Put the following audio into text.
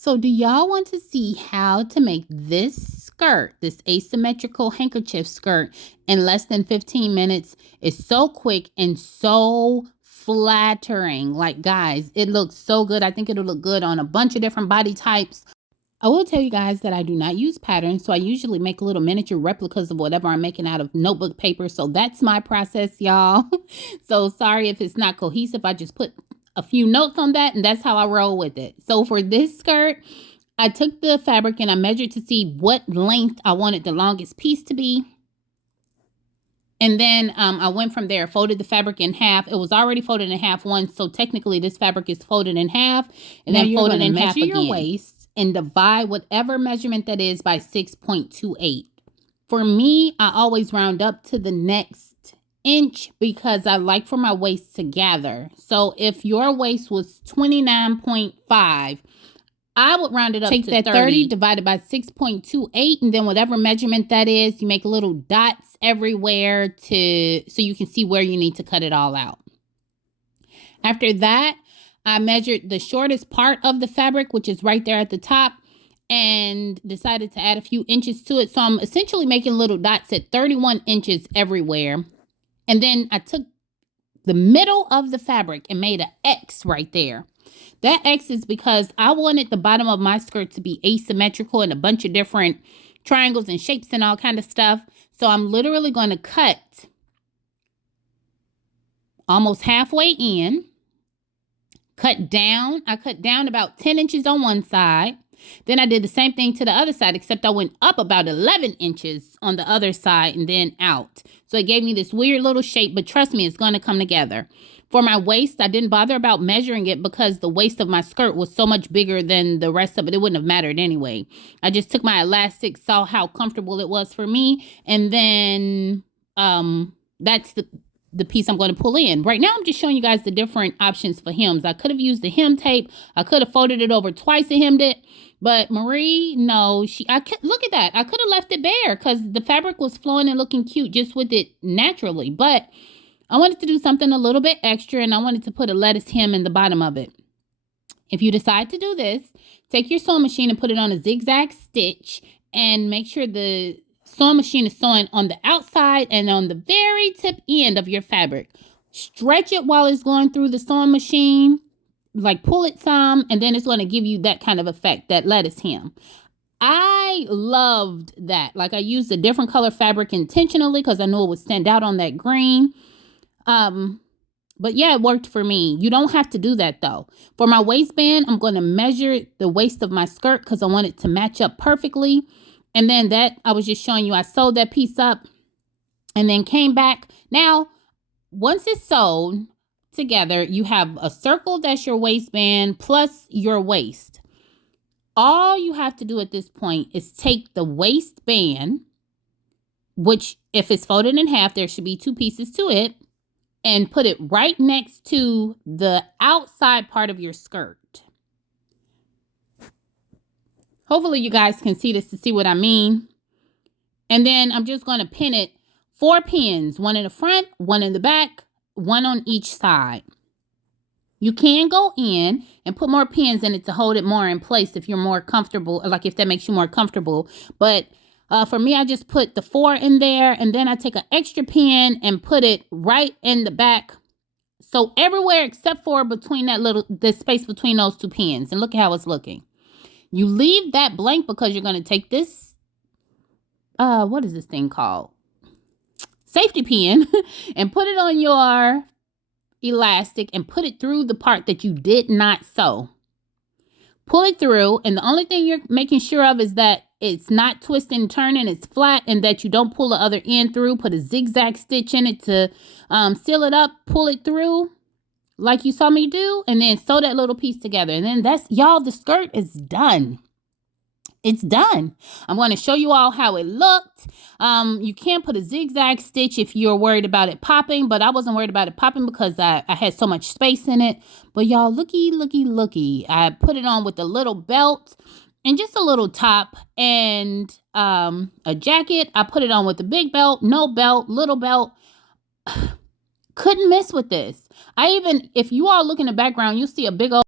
So do y'all want to see how to make this skirt, this asymmetrical handkerchief skirt, in less than 15 minutes? It's so quick and so flattering. Like, guys, it looks so good. I think it'll look good on a bunch of different body types. I will tell you guys that I do not use patterns, so I usually make little miniature replicas of whatever I'm making out of notebook paper. So that's my process, y'all. So sorry if it's not cohesive. I just put a few notes on that, and that's how I roll with it. So for this skirt, I took the fabric and I measured to see what length I wanted the longest piece to be. And then I went from there, folded the fabric in half. It was already folded in half once, so technically this fabric is folded in half, and then folded in half again. Your waist and divide whatever measurement that is by 6.28. For me, I always round up to the next inch because I like for my waist to gather. So if your waist was 29.5, I would round it up to 30 divided by 6.28, and then whatever measurement that is, you make little dots everywhere so you can see where you need to cut it all out. After that, I measured the shortest part of the fabric, which is right there at the top, and decided to add a few inches to it. So I'm essentially making little dots at 31 inches everywhere. And then I took the middle of the fabric and made an X right there. That X is because I wanted the bottom of my skirt to be asymmetrical and a bunch of different triangles and shapes and all kind of stuff. So I'm literally going to cut almost halfway in. Cut down. I cut down about 10 inches on one side. Then I did the same thing to the other side, except I went up about 11 inches on the other side and then out. So it gave me this weird little shape, but trust me, it's going to come together. For my waist, I didn't bother about measuring it because the waist of my skirt was so much bigger than the rest of it. It wouldn't have mattered anyway. I just took my elastic, saw how comfortable it was for me, and then that's the piece I'm going to pull in. Right now, I'm just showing you guys the different options for hems. I could have used the hem tape. I could have folded it over twice and hemmed it. But Marie, no, look at that. I could have left it bare because the fabric was flowing and looking cute just with it naturally. But I wanted to do something a little bit extra, and I wanted to put a lettuce hem in the bottom of it. If you decide to do this, take your sewing machine and put it on a zigzag stitch, and make sure the sewing machine is sewing on the outside and on the very tip end of your fabric. Stretch it while it's going through the sewing machine, like pull it some, and then it's going to give you that kind of effect, that lettuce hem. I loved that. Like, I used a different color fabric intentionally because I knew it would stand out on that green. But yeah, it worked for me. You don't have to do that though. For my waistband, I'm going to measure the waist of my skirt because I want it to match up perfectly. And then that, I was just showing you, I sewed that piece up and then came back. Now, once it's sewed together, you have a circle that's your waistband plus your waist. All you have to do at this point is take the waistband, which if it's folded in half, there should be two pieces to it, and put it right next to the outside part of your skirt. Hopefully you guys can see this to see what I mean. And then I'm just going to pin it 4 pins, one in the front, one in the back, one on each side. You can go in and put more pins in it to hold it more in place if you're more comfortable, like if that makes you more comfortable. But for me, I just put the 4 in there, and then I take an extra pin and put it right in the back. So everywhere except for between the space between those 2 pins. And look at how it's looking. You leave that blank because you're going to take this, what is this thing called? Safety pin, and put it on your elastic and put it through the part that you did not sew. Pull it through, and the only thing you're making sure of is that it's not twisting and turning, it's flat, and that you don't pull the other end through. Put a zigzag stitch in it to seal it up, pull it through like you saw me do, and then sew that little piece together. And then that's, y'all, the skirt is done. It's done. I'm going to show you all how it looked. You can put a zigzag stitch if you're worried about it popping, but I wasn't worried about it popping because I had so much space in it. But y'all, looky, looky, looky. I put it on with a little belt and just a little top and a jacket. I put it on with a big belt, no belt, little belt. Couldn't miss with this. If you all look in the background, you'll see a big old